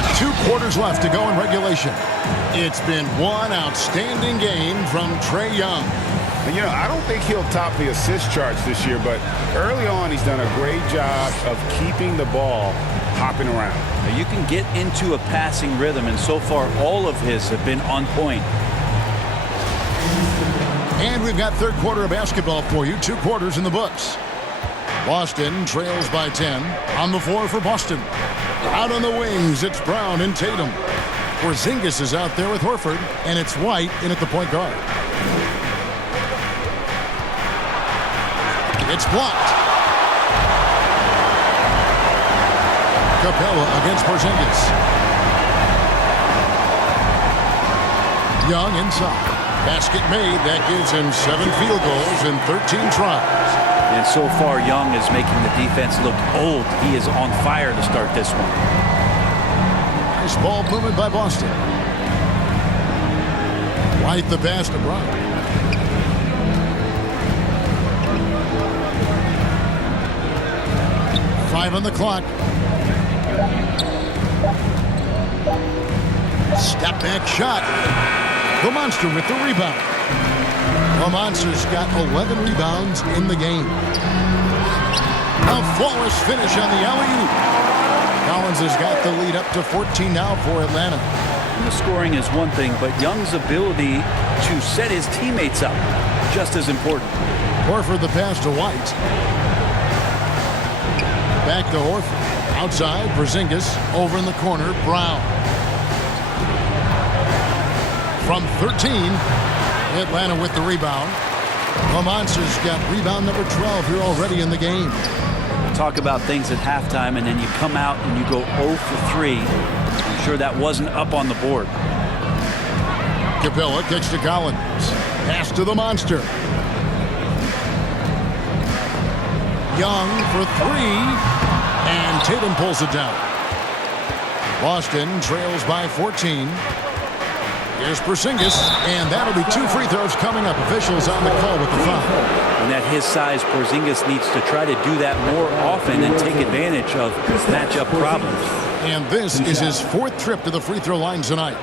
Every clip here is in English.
got 2 quarters left to go in regulation. It's been one outstanding game from Trae Young. And, you know, I don't think he'll top the assist charts this year, but early on he's done a great job of keeping the ball hopping around. You can get into a passing rhythm, and so far all of his have been on point. And we've got third quarter of basketball for you. 2 quarters in the books. Boston trails by 10. On the floor for Boston. Out on the wings, it's Brown and Tatum. Porzingis is out there with Horford, and it's White in at the point guard. It's blocked. Capella against Porzingis. Young inside. Basket made. That gives him 7 field goals in 13 tries. And so far, Young is making the defense look old. He is on fire to start this one. Nice ball movement by Boston. White the pass to Brown. Five on the clock. Step back shot. The Monster with the rebound. The Monster's got 11 rebounds in the game. A flawless finish on the alley-oop. Collins has got the lead up to 14 now for Atlanta. And the scoring is one thing, but Young's ability to set his teammates up just as important. Horford the pass to White. Back to Horford. Outside, Porzingis. Over in the corner, Brown. From 13, Atlanta with the rebound. The Monsters got rebound number 12 here already in the game. Talk about things at halftime, and then you come out and you go 0 for 3. I'm sure that wasn't up on the board. Capella kicks to Collins. Pass to the Monster. Young for 3. And Tatum pulls it down. Boston trails by 14. Here's Porzingis, and that'll be 2 free throws coming up. Officials on the call with the foul. And at his size, Porzingis needs to try to do that more often and take advantage of matchup problems. And this is his 4th trip to the free throw line tonight.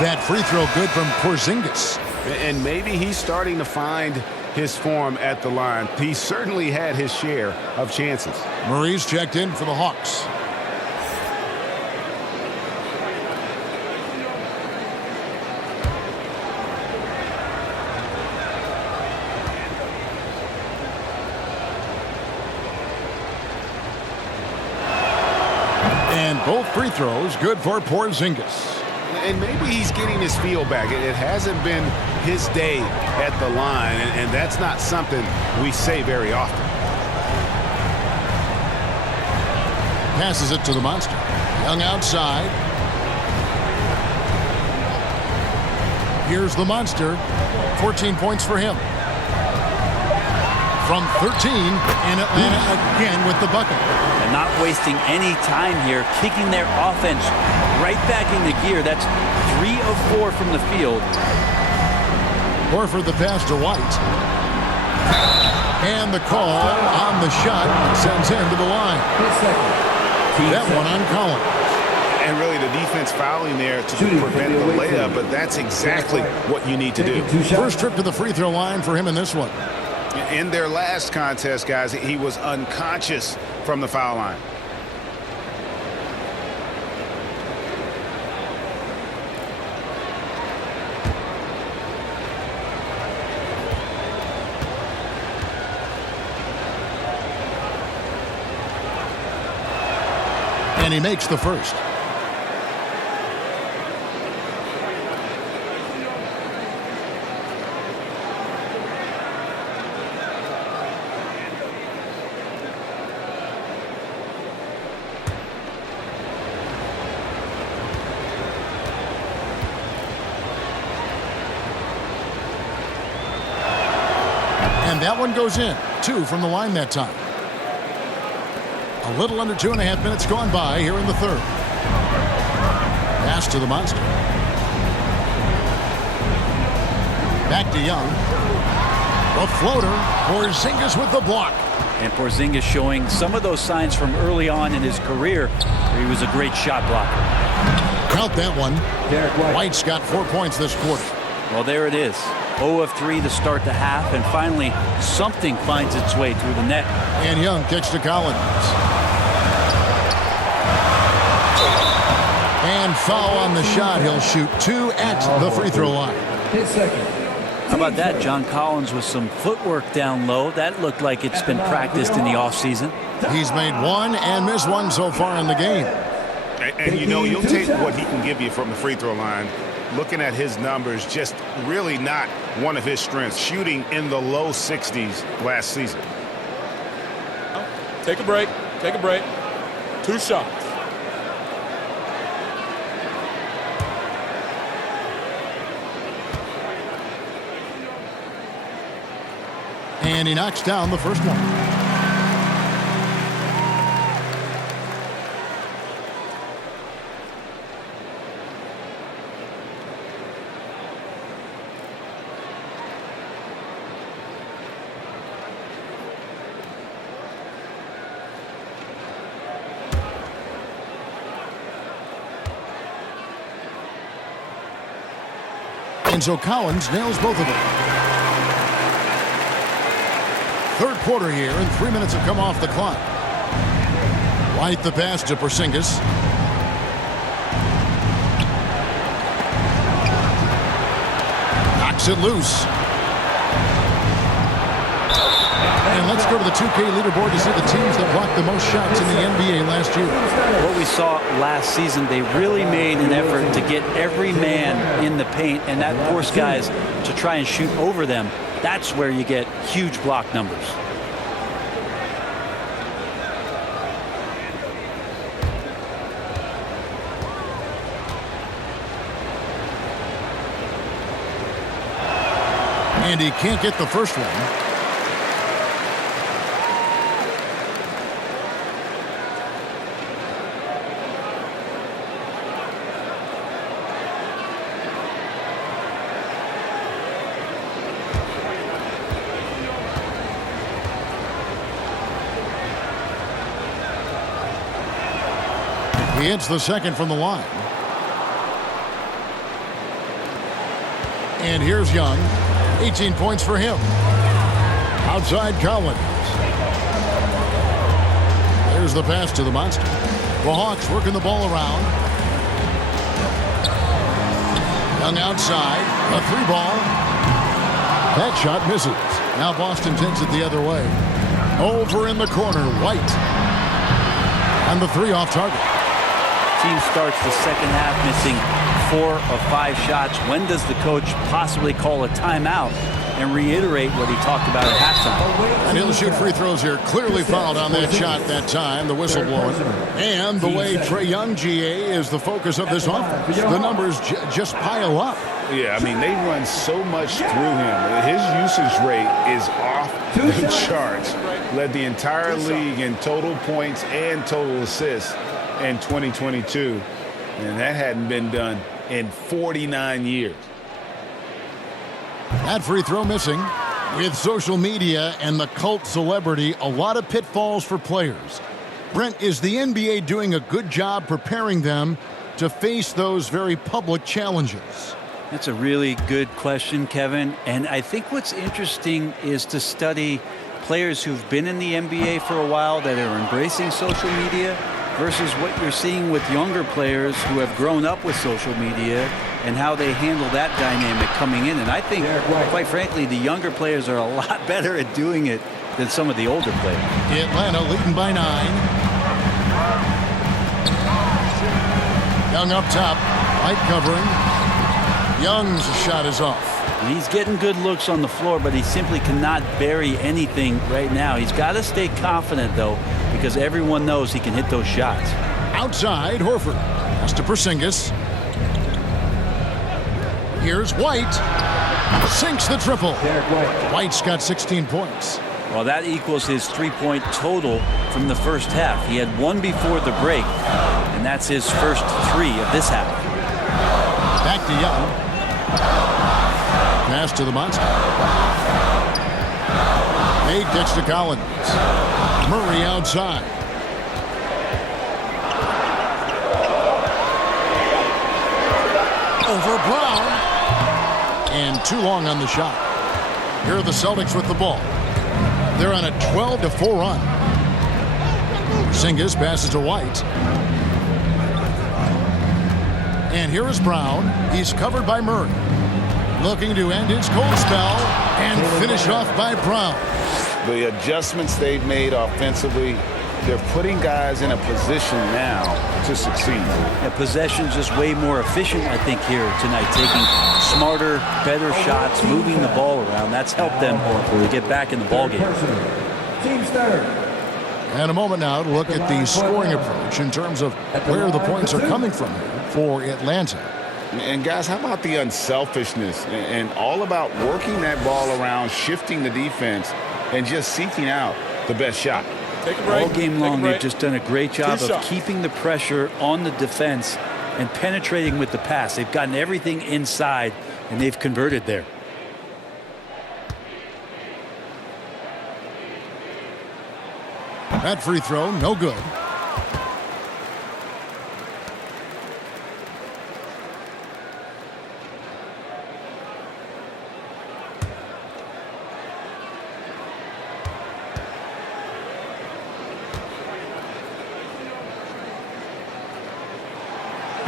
That free throw good from Porzingis. And maybe he's starting to find his form at the line. He certainly had his share of chances. Murray's checked in for the Hawks. And both free throws good for Porzingis. And maybe he's getting his feel back. It hasn't been his day at the line, and that's not something we say very often. Passes it to the Monster. Young outside. Here's the Monster. 14 points for him. From 13, and Atlanta again with the bucket. And not wasting any time here, kicking their offense right back into gear. That's 3 of 4 from the field. Horford the pass to White. And the call on the shot sends him to the line. That one on Collins. And really the defense fouling there to prevent the layup, but that's exactly what you need to do. First trip to the free throw line for him in this one. In their last contest, guys, he was unconscious from the foul line. And he makes the first. And And that one goes in. 2 from the line that time. A little under 2.5 minutes gone by here in the third. Pass to the Monster. Back to Young. A floater. Porzingis with the block. And Porzingis showing some of those signs from early on in his career where he was a great shot blocker. Count that one. White's got 4 points this quarter. Well, there it is. 0 of 3 to start the half, and finally something finds its way through the net. And Young kicks to Collins. And foul on the shot. He'll shoot 2 at the free throw line. How about that? John Collins with some footwork down low. That looked like it's been practiced in the offseason. He's made 1 and missed 1 so far in the game. And you know, you'll take what he can give you from the free throw line. Looking at his numbers, just really not one of his strengths. Shooting in the low 60s last season. Take a break. Take a break. 2 shots. And he knocks down the first one. And so Collins nails both of them. Third quarter here, and 3 minutes have come off the clock. White the pass to Porzingis. Knocks it loose. And let's go to the 2K leaderboard to see the teams that blocked the most shots in the NBA last year. What we saw last season, they really made an effort to get every man in the paint, and that forced guys to try and shoot over them. That's where you get huge block numbers. And he can't get the first one. He hits the second from the line. And here's Young. 18 points for him. Outside Collins. There's the pass to the Monster. The Hawks working the ball around. Young outside. A 3-ball. That shot misses. Now Boston takes it the other way. Over in the corner, White. And the 3 off target. Team starts the second half missing 4 of 5 shots. When does the coach possibly call a timeout and reiterate what he talked about at halftime? And he'll shoot free throws here. Clearly fouled on that shot that time. The whistle blowing. And the way Trae Young, GA, is the focus of this offense. The numbers just pile up. Yeah, I mean, they run so much through him. His usage rate is off the charts. Led the entire league in total points and total assists in 2022. And that hadn't been done in 49 years. That free throw missing. With social media and the cult celebrity, a lot of pitfalls for players. Brent, is the NBA doing a good job preparing them to face those very public challenges? That's a really good question, Kevin. And I think what's interesting is to study players who've been in the NBA for a while that are embracing social media versus what you're seeing with younger players who have grown up with social media and how they handle that dynamic coming in. And I think, quite frankly, the younger players are a lot better at doing it than some of the older players. Atlanta leading by 9. Young up top. White covering. Young's shot is off. He's getting good looks on the floor, but he simply cannot bury anything right now. He's got to stay confident, though, because everyone knows he can hit those shots. Outside, Horford. Pass to Porzingis. Here's White. Sinks the triple. White's got 16 points. Well, that equals his 3-point total from the first half. He had one before the break, and that's his first 3 of this half. Back to Young. Pass to the Monster. Eight kicks to Collins. Murray outside. Over Brown. And too long on the shot. Here are the Celtics with the ball. They're on a 12-4 run. Porzingis passes to White. And here is Brown. He's covered by Murray. Looking to end his cold spell and finish off by Brown. The adjustments they've made offensively, they're putting guys in a position now to succeed. Yeah, possession's just way more efficient, I think, here tonight. Taking smarter, better shots, moving the ball around. That's helped them to get back in the ballgame. Team's third. And a moment now to look at the scoring approach in terms of where the points are coming from for Atlanta. And guys, how about the unselfishness and all about working that ball around, shifting the defense, and just seeking out the best shot. Take a break. All game long, they've just done a great job Two of shots. keeping the pressure on the defense and penetrating with the pass. They've gotten everything inside, and they've converted there. That free throw, no good.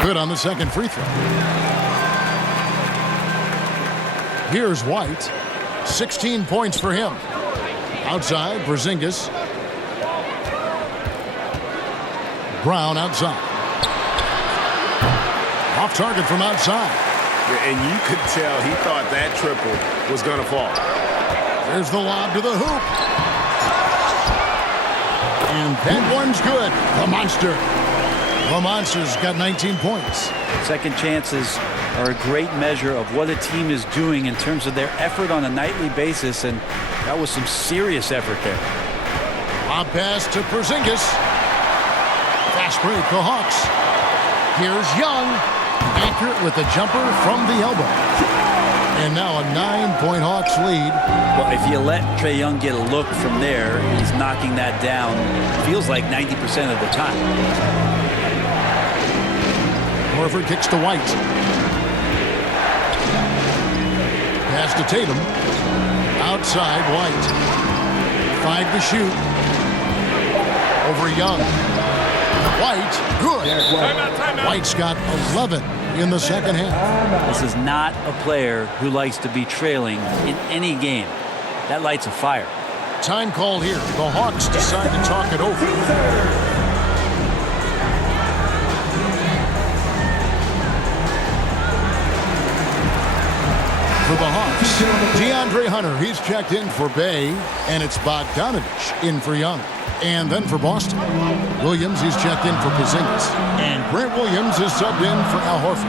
Good on the second free throw. Here's White. 16 points for him. Outside, Porzingis. Brown outside. Off target from outside. And you could tell he thought that triple was going to fall. There's the lob to the hoop. And that one's good. The Monster. The Monster's got 19 points. Second chances are a great measure of what a team is doing in terms of their effort on a nightly basis, and that was some serious effort there. Lob pass to Porzingis. Fast break, the Hawks. Here's Young. Accurate with a jumper from the elbow. And now a 9-point Hawks lead. Well, if you let Trae Young get a look from there, he's knocking that down, feels like 90% of the time. Horford kicks to White. Pass to Tatum. Outside, White. 5 to shoot. Over Young. White, good. Timeout. White's got 11 in the second half. This is not a player who likes to be trailing in any game. That lights a fire. Time called here. The Hawks decide to talk it over. For the Hawks, DeAndre Hunter, he's checked in for Bay, and it's Bogdanovich in for Young. And then for Boston, Williams, he's checked in for Porzingis. And Grant Williams is subbed in for Al Horford.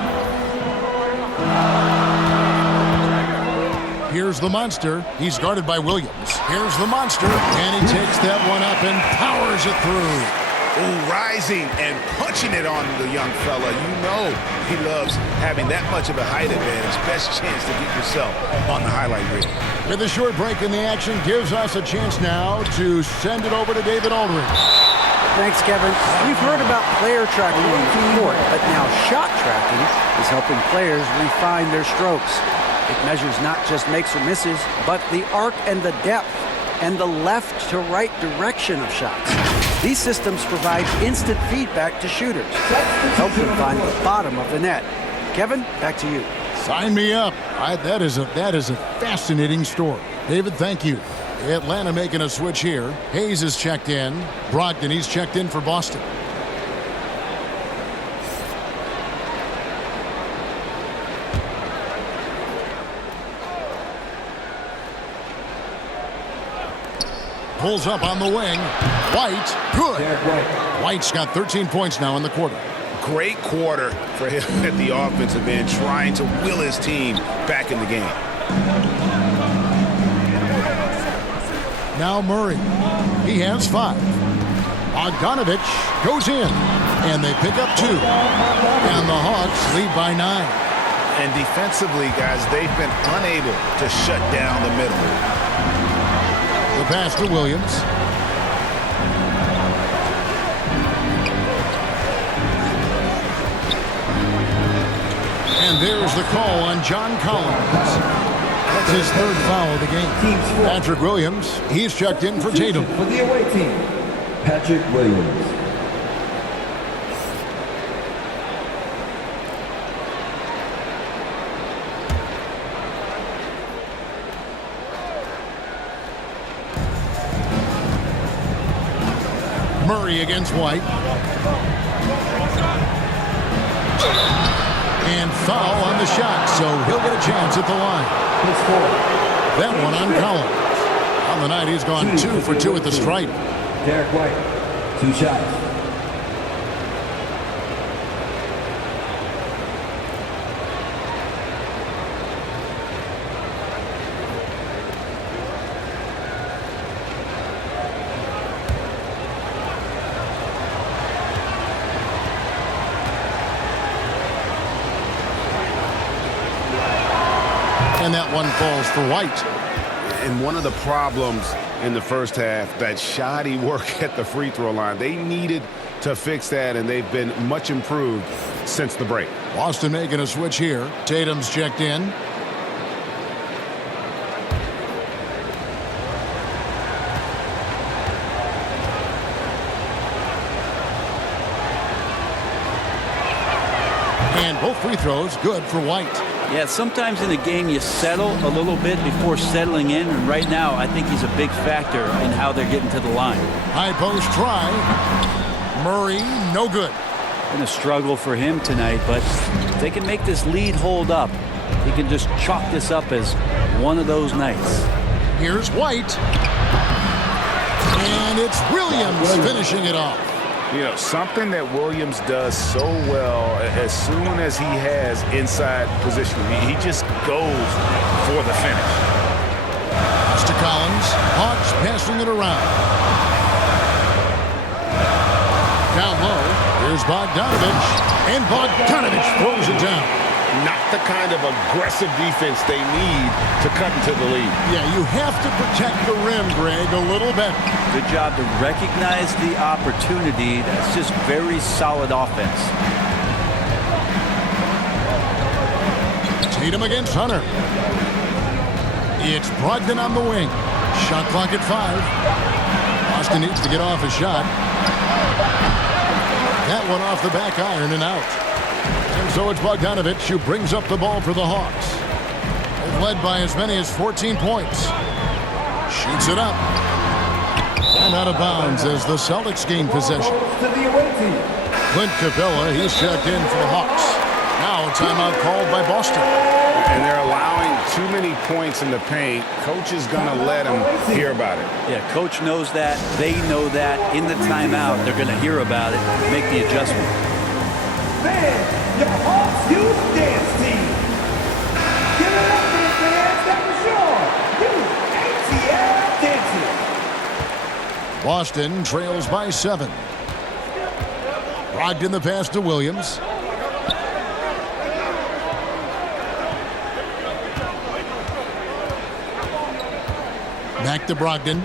Here's the Monster. He's guarded by Williams. Here's the Monster, and he takes that one up and powers it through. Oh, rising and punching it on the young fella. You know he loves having that much of a height advantage. Best chance to get yourself on the highlight reel. With a short break in the action, gives us a chance now to send it over to David Aldridge. Thanks, Kevin. We've heard about player tracking on the court, but now shot tracking is helping players refine their strokes. It measures not just makes or misses, but the arc and the depth and the left to right direction of shots. These systems provide instant feedback to shooters, help them find the bottom of the net. Kevin, back to you. Sign me up. That is a fascinating story. David, thank you. Atlanta making a switch here. Hayes is checked in. Brogdon, he's checked in for Boston. Pulls up on the wing. White, good. White's got 13 points now in the quarter. Great quarter for him at the offensive end, trying to will his team back in the game. Now Murray. He has 5. Bogdanovich goes in, and they pick up 2. And the Hawks lead by 9. And defensively, guys, they've been unable to shut down the middle. The pass to Williams. And there's the call on John Collins. That's his 3rd foul of the game. Patrick Williams, he's checked in for Tatum. For the away team, Patrick Williams. Murray against White. And foul on the shot, so he'll get a chance at the line. That one on Collins. On the night, he's gone 2 for 2 at the stripe. Derek White, 2 shots. And that one falls for White. And one of the problems in the first half, that shoddy work at the free throw line. They needed to fix that, and they've been much improved since the break. Boston making a switch here. Tatum's checked in. And both free throws good for White. Yeah, sometimes in the game you settle a little bit before settling in, and right now I think he's a big factor in how they're getting to the line. High post try. Murray, no good. Been a struggle for him tonight, but if they can make this lead hold up, he can just chalk this up as one of those nights. Here's White. And it's Williams finishing it off. You know, something that Williams does so well as soon as he has inside position, he just goes for the finish. Pass to Collins. Hawks passing it around. Down low, here's Bogdanovich. And Bogdanovich throws it down. Not the kind of aggressive defense they need to cut into the lead. Yeah, you have to protect the rim, Greg, a little better. Good job to recognize the opportunity. That's just very solid offense. Tatum against Hunter. It's Brogdon on the wing. Shot clock at 5. Boston needs to get off a shot. That one off the back iron and out. And so it's Bogdanovich who brings up the ball for the Hawks. They've led by as many as 14 points. Shoots it up. And out of bounds as the Celtics gain possession. Clint Capella, he's checked in for the Hawks. Now a timeout called by Boston. And they're allowing too many points in the paint. Coach is going to let them hear about it. Yeah, coach knows that. They know that. In the timeout, they're going to hear about it, make the adjustment. Fans, your Hawks Youth Dance Team. Give it up for the fans that was your Youth ATL Dances. Boston trails by 7. Brogdon the pass to Williams. Back to Brogdon.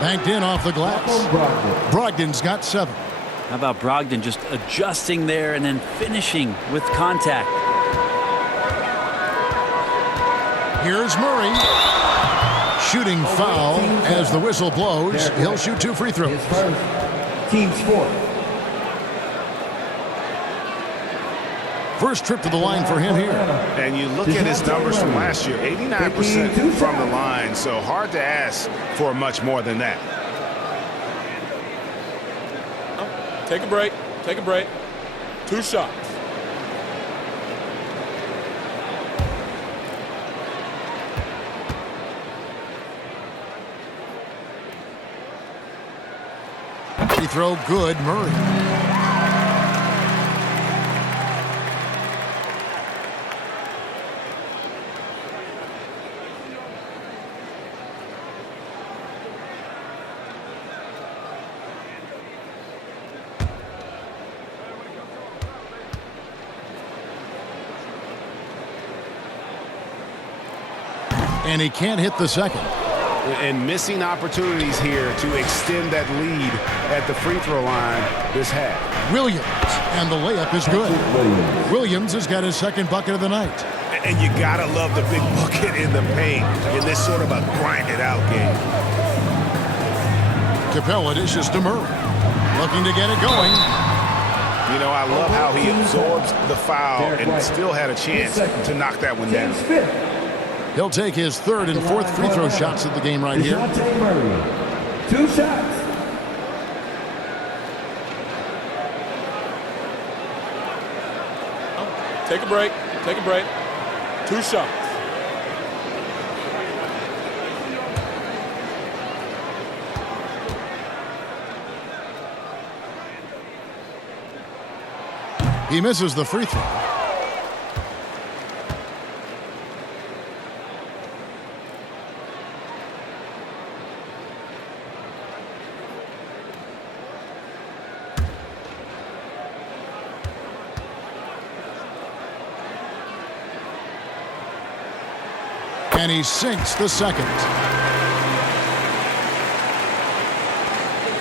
Banked in off the glass. Brogdon's got 7. How about Brogdon just adjusting there and then finishing with contact? Here's Murray. Shooting foul as the whistle blows. He'll shoot 2 free throws. Team sport. First trip to the line for him here. And you look at his numbers from last year, 89% from the line, so hard to ask for much more than that. Take a break. Take a break. 2 shots. Free throw good, Murray. And he can't hit the second. And missing opportunities here to extend that lead at the free throw line this half. Williams, and the layup is good. Williams has got his second bucket of the night. And you gotta love the big bucket in the paint in this sort of a grinded out game. Capella dishes to Murray. Looking to get it going. You know, I love how he absorbs the foul and still had a chance to knock that one down. He'll take his third and fourth free throw shots of the game right here. Murray. 2 shots. Take a break. Take a break. 2 shots. He misses the free throw. And he sinks the second.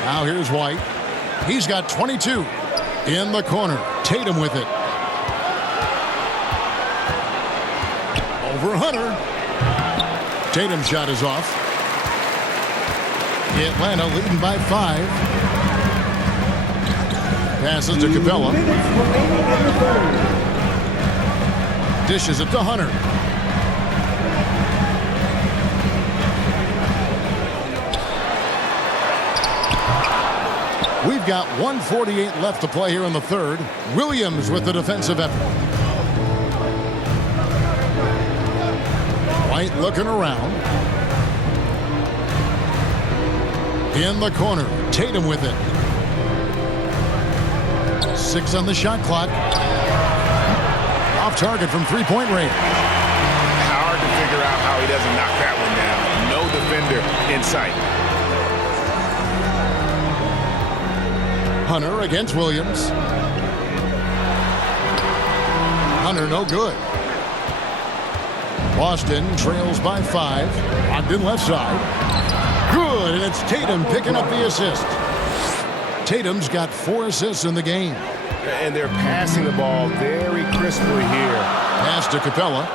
Now here's White. He's got 22. In the corner. Tatum with it. Over Hunter. Tatum's shot is off. Atlanta leading by 5. Passes to Capella. Dishes it to Hunter. We've got 1:48 left to play here in the third. Williams with the defensive effort. White looking around. In the corner. Tatum with it. 6 on the shot clock. Off target from three-point range. Hard to figure out how he doesn't knock that one down. No defender in sight. Hunter against Williams. Hunter no good. Boston trails by 5. Ogden left side. Good, and it's Tatum picking up the assist. Tatum's got 4 assists in the game. And they're passing the ball very crisply here. Pass to Capella.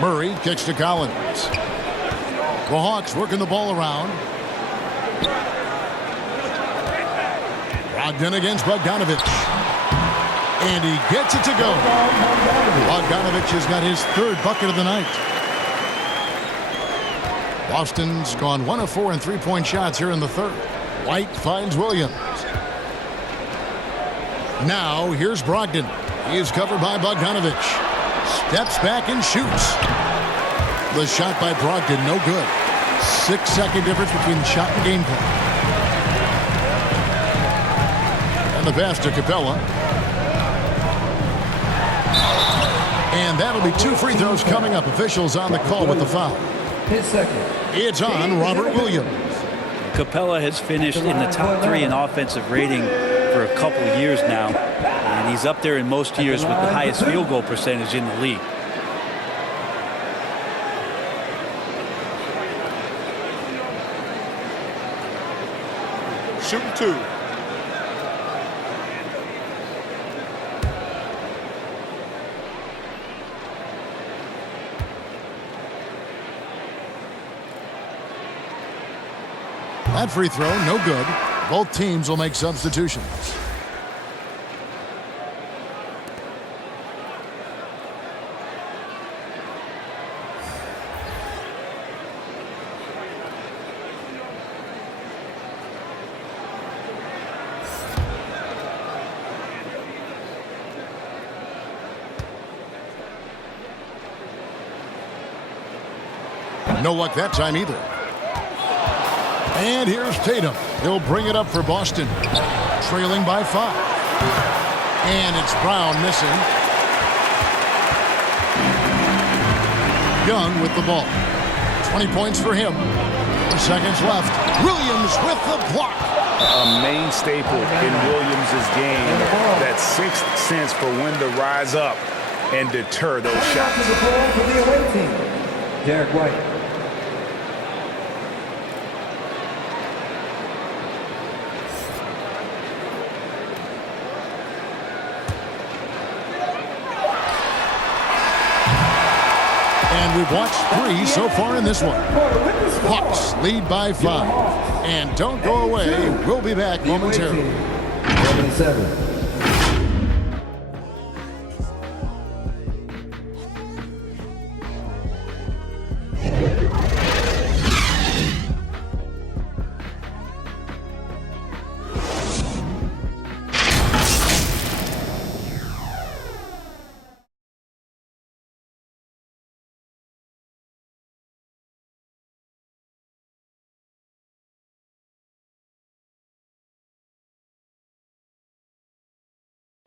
Murray kicks to Collins. The Hawks working the ball around. Ogden against Bogdanovich. And he gets it to go. Bogdanovich has got his third bucket of the night. Boston's gone 1 of 4 in three-point shots here in the third. White finds Williams. Now here's Brogdon. He is covered by Bogdanovich. Steps back and shoots. The shot by Brogdon, no good. 6-second difference between the shot and game clock. And the pass to Capella. And that'll be 2 free throws coming up. Officials on the call with the foul. It's on Robert Williams. Capella has finished in the top 3 in offensive rating for a couple of years now. And he's up there in most years with the highest field goal percentage in the league. Shooting 2. That free throw, no good. Both teams will make substitutions. No luck that time either. And here's Tatum. He'll bring it up for Boston. Trailing by 5. And it's Brown missing. Young with the ball. 20 points for him. 4 seconds left. Williams with the block. A main staple in Williams' game. That 6th sense for when to rise up and deter those To shots. the ball for the away team, Derek White. And we've watched 3 so far in this one. Hawks lead by 5. And don't go away. We'll be back momentarily. 11-7.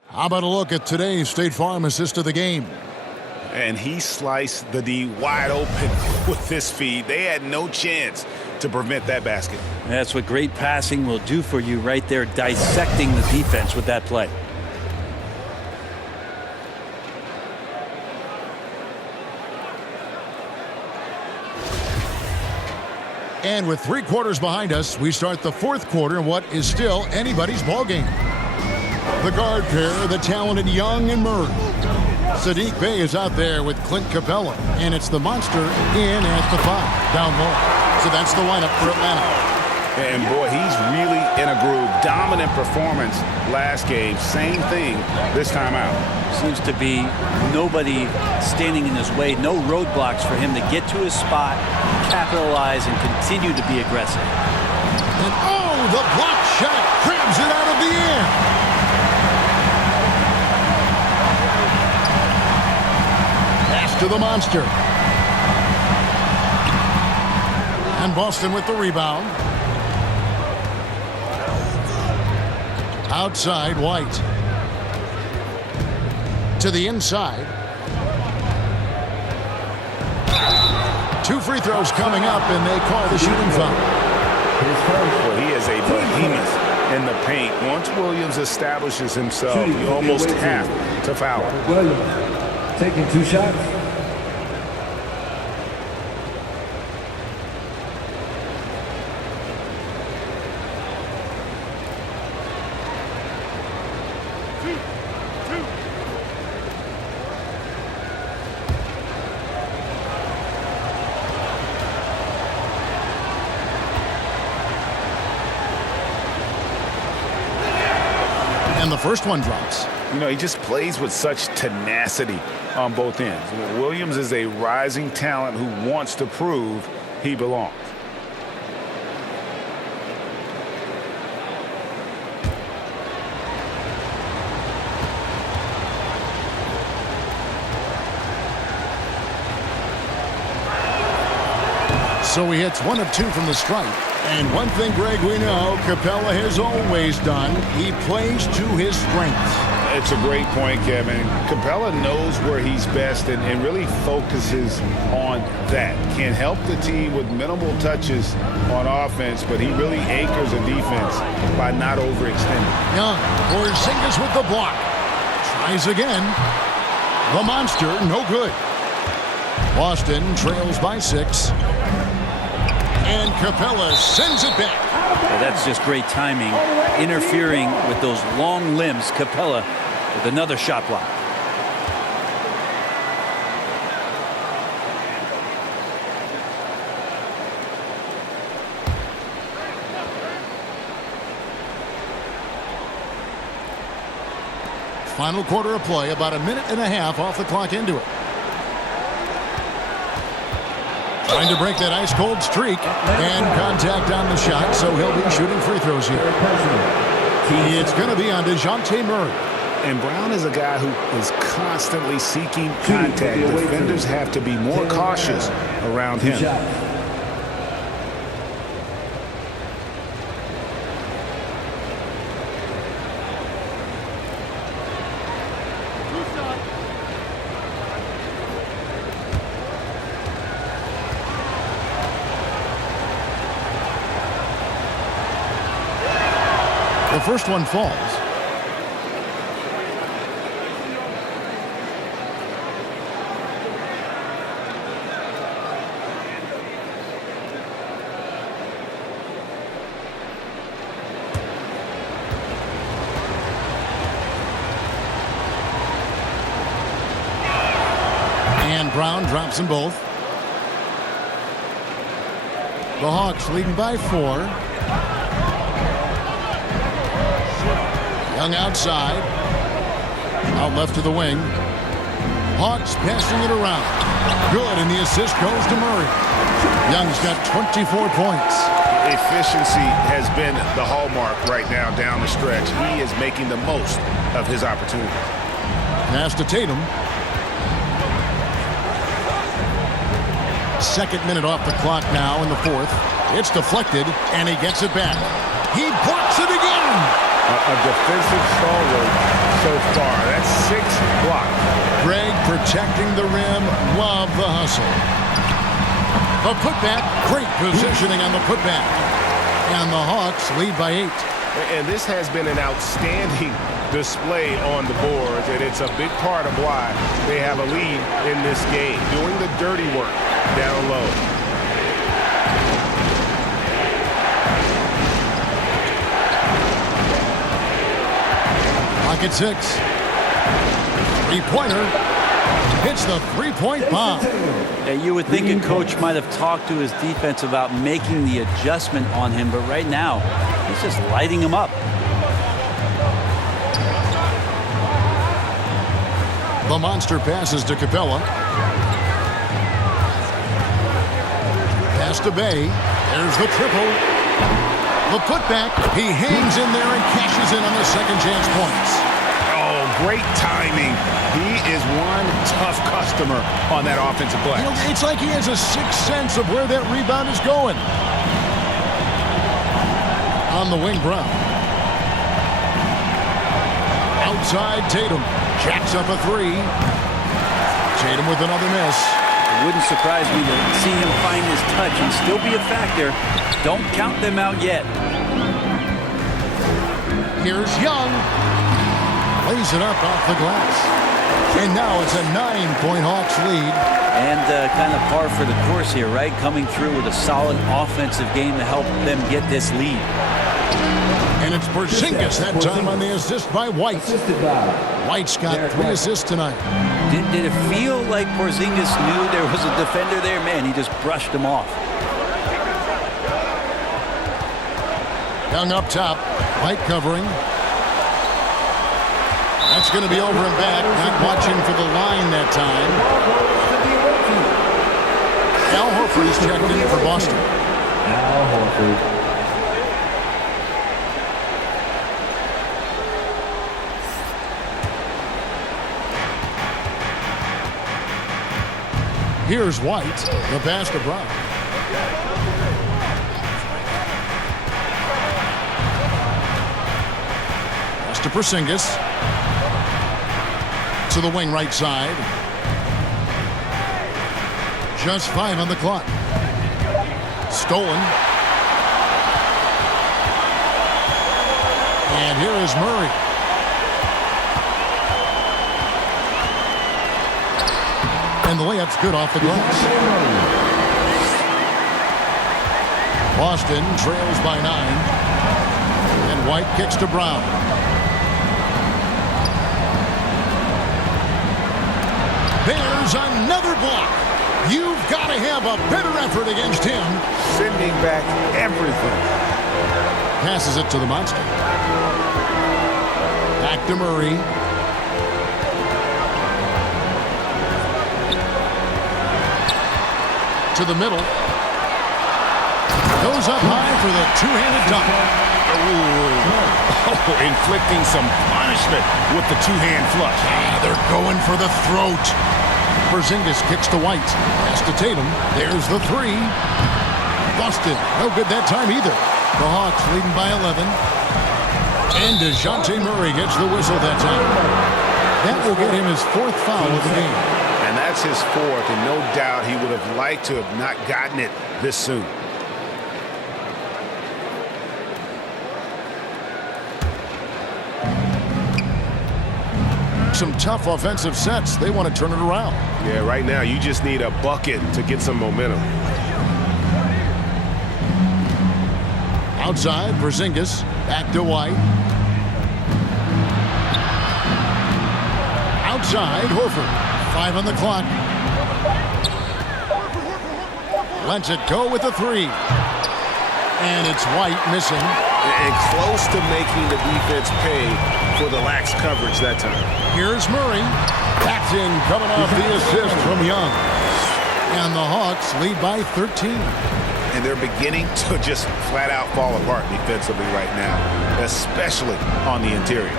How about a look at today's State Farm assist of the game? And he sliced the D wide open with this feed. They had no chance to prevent that basket. That's what great passing will do for you right there, dissecting the defense with that play. And with 3 quarters behind us, we start the 4th quarter in what is still anybody's ballgame. The guard pair, the talented Young and Murray. Sadiq Bey is out there with Clint Capella, and it's the monster in at the 5, down low. So that's the lineup for Atlanta. And boy, he's really in a groove. Dominant performance last game. Same thing this time out. Seems to be nobody standing in his way, no roadblocks for him to get to his spot, capitalize, and continue to be aggressive. And oh, the block shot grabs it out of the air. Pass to the monster. And Boston with the rebound. Outside, White. To the inside. 2 free throws coming up, and they call the shooting foul. Well, he is a behemoth in the paint. Once Williams establishes himself, you almost have to foul him. Williams taking 2 shots. And the first one drops. You know, he just plays with such tenacity on both ends. Williams is a rising talent who wants to prove he belongs. So he hits 1 of 2 from the stripe. And one thing, Greg, we know Capella has always done, he plays to his strengths. It's a great point, Kevin. Capella knows where he's best and really focuses on that. Can help the team with minimal touches on offense, but he really anchors a defense by not overextending. Young, Porzingis with the block. Tries again. The monster, no good. Boston trails by 6. And Capella sends it back. Well, that's just great timing, interfering with those long limbs. Capella with another shot block. Final quarter of play, about 1.5 minutes off the clock into it. Trying to break that ice-cold streak, and contact on the shot, so he'll be shooting free throws here. It's going to be on DeJounte Murray. And Brown is a guy who is constantly seeking contact. Defenders have to be more cautious around him. The first one falls. Brown drops them both. The Hawks leading by 4. Young outside. Out left to the wing. Hawks passing it around. Good, and the assist goes to Murray. Young's got 24 points. Efficiency has been the hallmark right now down the stretch. He is making the most of his opportunity. Pass to Tatum. Second minute off the clock now in the fourth. It's deflected, and he gets it back. He blocks it again. A defensive stalwart so far. That's 6 blocks. Greg protecting the rim. Love the hustle. The putback. Great positioning on the putback. And the Hawks lead by 8. And this has been an outstanding display on the boards, and it's a big part of why they have a lead in this game, doing the dirty work down low. Pocket 6. Three-pointer. Hits the three-point bomb. Yeah, you would think a coach might have talked to his defense about making the adjustment on him, but right now, he's just lighting him up. The monster passes to Capella. Pass to Bay. There's the triple. The putback. He hangs in there and cashes in on the second chance points. Oh, great timing. He is one tough customer on that offensive play. You know, it's like he has a sixth sense of where that rebound is going. On the wing, Brown. Outside, Tatum. Jacks up a 3. Tatum with another miss. It wouldn't surprise me to see him find his touch and still be a factor. Don't count them out yet. Here's Young. Lays it up off the glass. And now it's a 9-point Hawks lead. And kind of par for the course here, right? Coming through with a solid offensive game to help them get this lead. And it's Porzingis that time on the assist by White. White's got 3 assists tonight. Did it feel like Porzingis knew there was a defender there? Man, he just brushed him off. Young up top. White covering. That's going to be over and back. Not watching for the line that time. Al Horford is checked in for Boston. Al Horford. Here's White. The pass to Brown. Pass to Porzingis. To the wing right side. Just 5 on the clock. Stolen. And here is Murray. And the layup's good off the glass. Boston trails by 9. And White kicks to Brown. There's another block. You've got to have a better effort against him. Sending back everything. Passes it to the monster. Back to Murray. To the middle. Goes up high for the two-handed dunk. Oh, inflicting some punishment with the two-hand flush. They're going for the throat. Porzingis kicks to White. Pass to Tatum. There's the 3. Busted. No good that time either. The Hawks leading by 11. And DeJounte Murray gets the whistle that time. That will get him his 4th foul of the game. And that's his 4th, and no doubt he would have liked to have not gotten it this soon. Some tough offensive sets. They want to turn it around. Yeah, right now you just need a bucket to get some momentum. Outside, Porzingis. Back to White. Outside, Horford. 5 on the clock. Lets it go with a three. And it's White missing. And close to making the defense pay for the lax coverage that time. Here's Murray. That's in, coming off the assist from Young. And the Hawks lead by 13. And they're beginning to just flat out fall apart defensively right now, especially on the interior.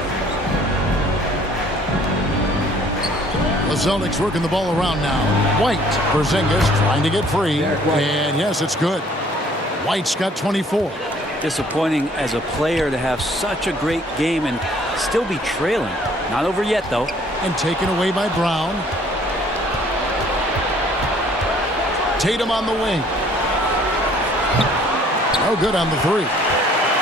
The Celtics working the ball around now. White, Porzingis trying to get free. And yes, it's good. White's got 24. Disappointing as a player to have such a great game and still be trailing. Not over yet, though. And taken away by Brown. Tatum on the wing. Oh, good on the three.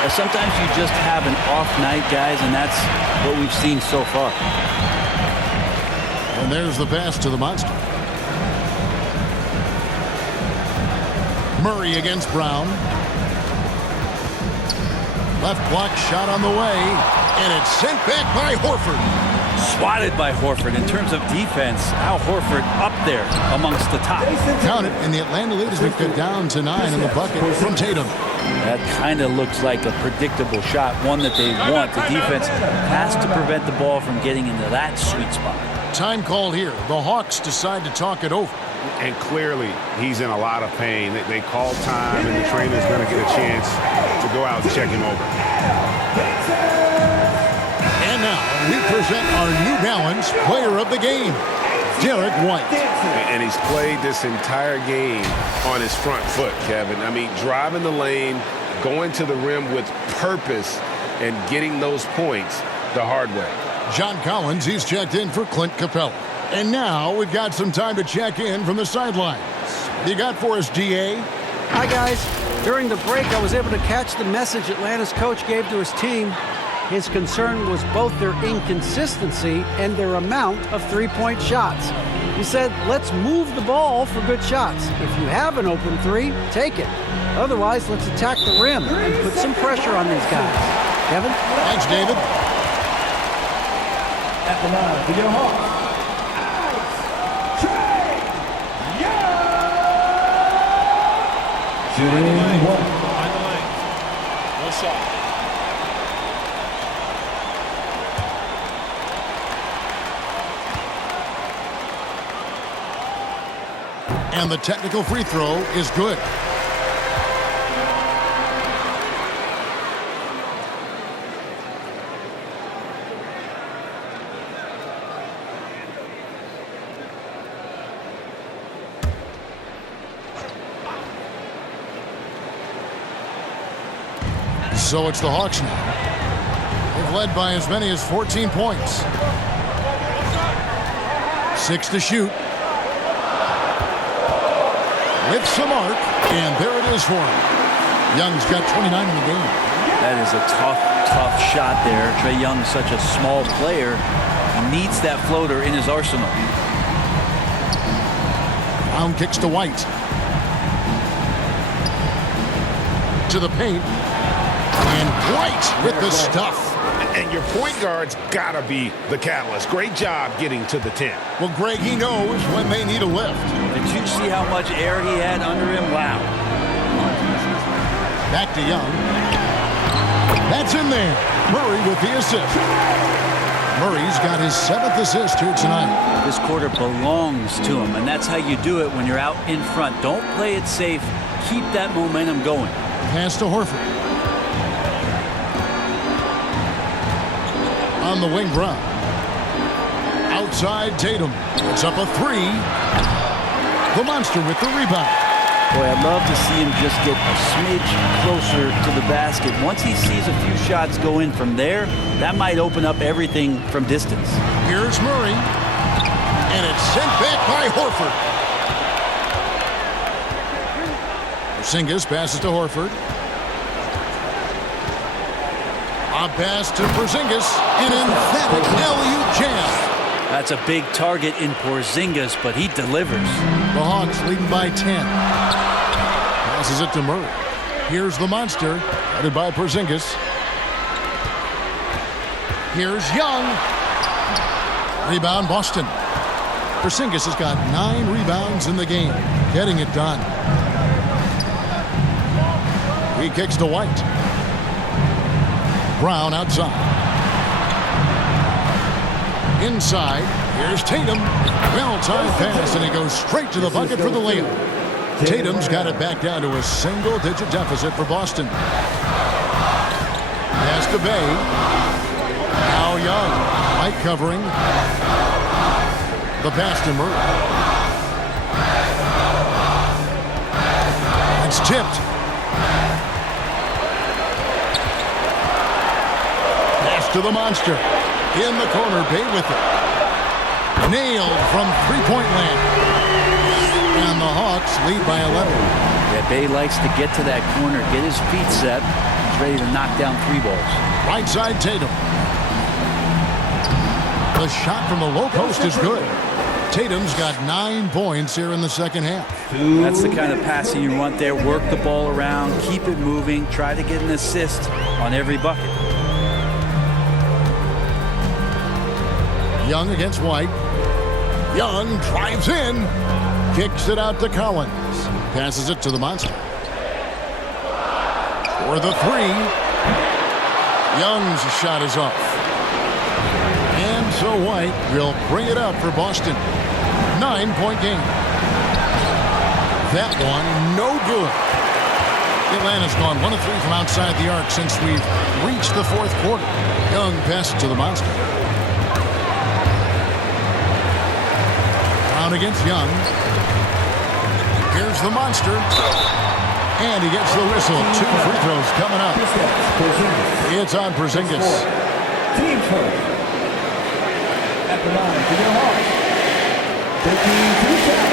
Sometimes you just have an off night, guys, and that's what we've seen so far. And there's the pass to the monster. Murray against Brown. Left block shot on the way. And it's sent back by Horford. Swatted by Horford. In terms of defense, Al Horford up there amongst the top. Count it, and the Atlanta leaders have got down to 9 in the bucket from Tatum. That kind of looks like a predictable shot, one that they want. The defense has to prevent the ball from getting into that sweet spot. Time called here. The Hawks decide to talk it over. And clearly, he's in a lot of pain. They call time, and the trainer's going to get a chance to go out and check him over. And now, we present our New Balance Player of the Game, Derek White. And he's played this entire game on his front foot, Kevin. I mean, driving the lane, going to the rim with purpose, and getting those points the hard way. John Collins, he's checked in for Clint Capella. And now we've got some time to check in from the sidelines. You got for us, DA? Hi, guys. During the break, I was able to catch the message Atlanta's coach gave to his team. His concern was both their inconsistency and their amount of three-point shots. He said, let's move the ball for good shots. If you have an open three, take it. Otherwise, let's attack the rim and put some pressure on these guys. Kevin? Thanks, David. At the line for your Hawks, shooting one. Behind the lane. No shot. And the technical free throw is good. So it's the Hawks now. They've led by as many as 14 points. 6 to shoot. With some arc, and there it is for him. Young's got 29 in the game. That is a tough shot there. Trae Young's such a small player. He needs that floater in his arsenal. Brown kicks to White. To the paint. And White with the stuff. And your point guard's got to be the catalyst. Great job getting to the 10. Well, Greg, he knows when they need a lift. Did you see how much air he had under him? Wow. Back to Young. That's in there. Murray with the assist. Murray's got his 7th assist here tonight. This quarter belongs to him, and that's how you do it when you're out in front. Don't play it safe. Keep that momentum going. Pass to Horford. On the wing, Brown. Outside, Tatum. It's up a 3. The monster with the rebound. Boy, I'd love to see him just get a smidge closer to the basket. Once he sees a few shots go in from there, that might open up everything from distance. Here's Murray. And it's sent back by Horford. Porzingis passes to Horford. A pass to Porzingis. An emphatic alley-oop jam. That's a big target in Porzingis, but he delivers. The Hawks leading by 10. Passes it to Murray. Here's the monster, headed by Porzingis. Here's Young. Rebound, Boston. Porzingis has got 9 rebounds in the game, getting it done. He kicks to White. Brown outside. Inside, here's Tatum. Well-timed pass, and he goes straight to the bucket for the layup. Tatum's got it back down to a single-digit deficit for Boston. Pass to Bay. Now Young. White covering. The pass to Murray. It's tipped. Pass to the monster. In the corner, Bay with it. Nailed from three-point land. And the Hawks lead by 11. Yeah, Bay likes to get to that corner, get his feet set. He's ready to knock down 3 balls. Right side, Tatum. The shot from the low post is good. Tatum's got 9 points here in the second half. That's the kind of passing you want there. Work the ball around, keep it moving, try to get an assist on every bucket. Young against White. Young drives in. Kicks it out to Collins. Passes it to the monster. For the 3. Young's shot is off. And so White will bring it up for Boston. 9-point game. That one, no good. Atlanta's gone 1 of 3 from outside the arc since we've reached the 4th quarter. Young passes to the monster. Brown against Young. Here's the monster. And he gets the whistle. 2 free throws coming up. It's on Porzingis. Team first. At the line for your Hawks. Taking 2 shots.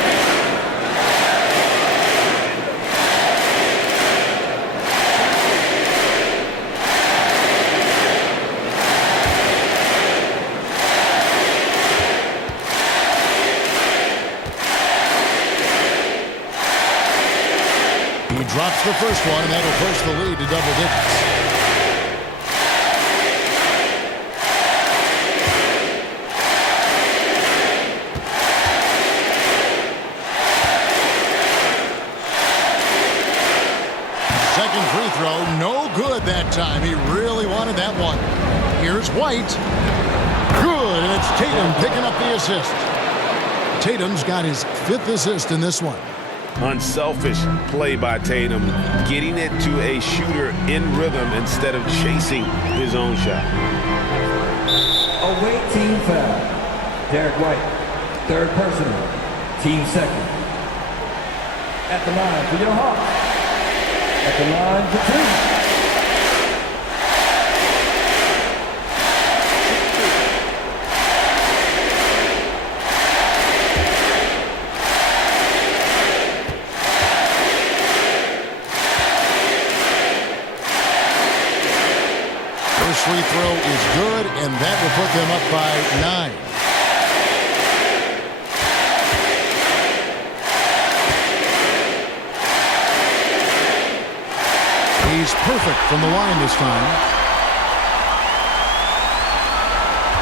He drops the first one, and that'll push the lead to double digits. Second free throw, no good that time. He really wanted that one. Here's White. Good, and it's Tatum picking up the assist. Tatum's got his 5th assist in this one. Unselfish play by Tatum, getting it to a shooter in rhythm instead of chasing his own shot. Away team foul. Derek White, 3rd personal. Team 2nd. At the line for your Hawks. At the line for 2. Free throw is good, and that will put them up by 9. He's perfect from the line this time.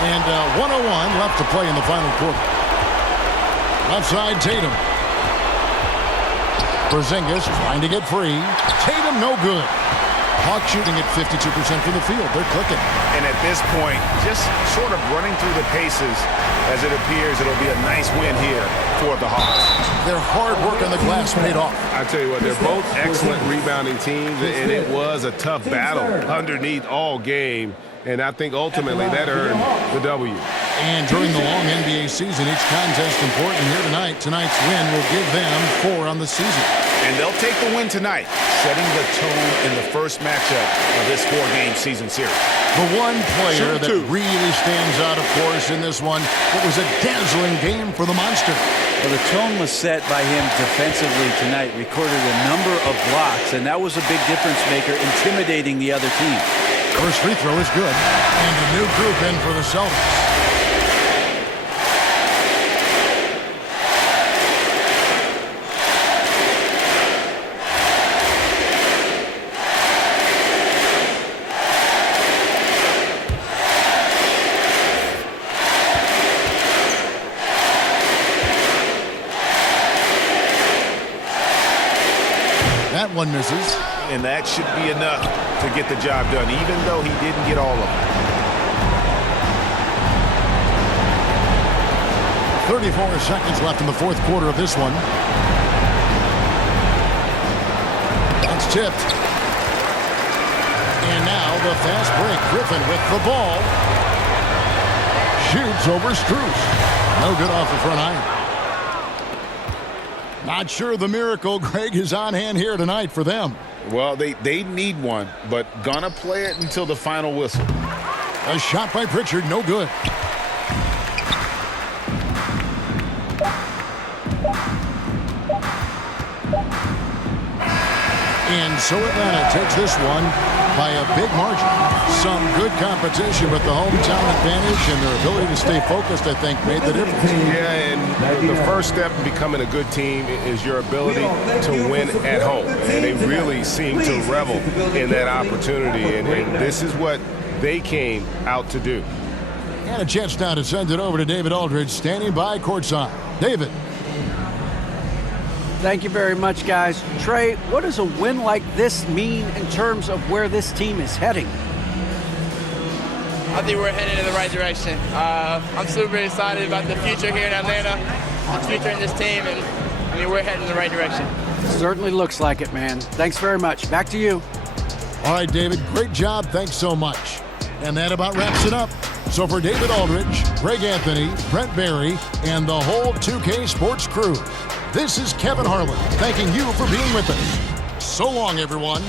And 1:01 left to play in the final quarter. Left side, Tatum. Porzingis trying to get free. Tatum no good. Hawks shooting at 52% from the field. They're clicking. And at this point, just sort of running through the paces as it appears it'll be a nice win here for the Hawks. Their hard work on the glass paid off. I tell you what, they're both excellent rebounding teams, and it was a tough battle underneath all game. And I think ultimately that earned the W. And during the long NBA season, each contest important. Here tonight, tonight's win will give them 4 on the season. And they'll take the win tonight, setting the tone in the first matchup of this 4-game season series. The one player that really stands out, of course, in this one, it was a dazzling game for the Monster. Well, the tone was set by him defensively tonight. Recorded a number of blocks, and that was a big difference maker, intimidating the other team. First free throw is good. And a new group in for the Celtics. That one misses. And that should be enough to get the job done, even though he didn't get all of it. 34 seconds left in the fourth quarter of this one. That's tipped. And now the fast break. Griffin with the ball. Shoots over Strus. No good off the front iron. Not sure the miracle, Greg, is on hand here tonight for them. Well, they need one, but gonna play it until the final whistle. A shot by Pritchard, no good. And so Atlanta takes this one by a big margin. Some good competition, but the hometown advantage and their ability to stay focused, I think, made the difference. Yeah, and the first step in becoming a good team is your ability to win at home. And they really seem to revel in that opportunity, and this is what they came out to do. And a chance now to send it over to David Aldridge, standing by courtside. David. Thank you very much, guys. Trey, what does a win like this mean in terms of where this team is heading? I think we're heading in the right direction. I'm super excited about the future here in Atlanta, the future in this team, and I mean, we're heading in the right direction. Certainly looks like it, man. Thanks very much. Back to you. All right, David, great job. Thanks so much. And that about wraps it up. So for David Aldridge, Greg Anthony, Brent Barry, and the whole 2K Sports crew, this is Kevin Harlan thanking you for being with us. So long, everyone.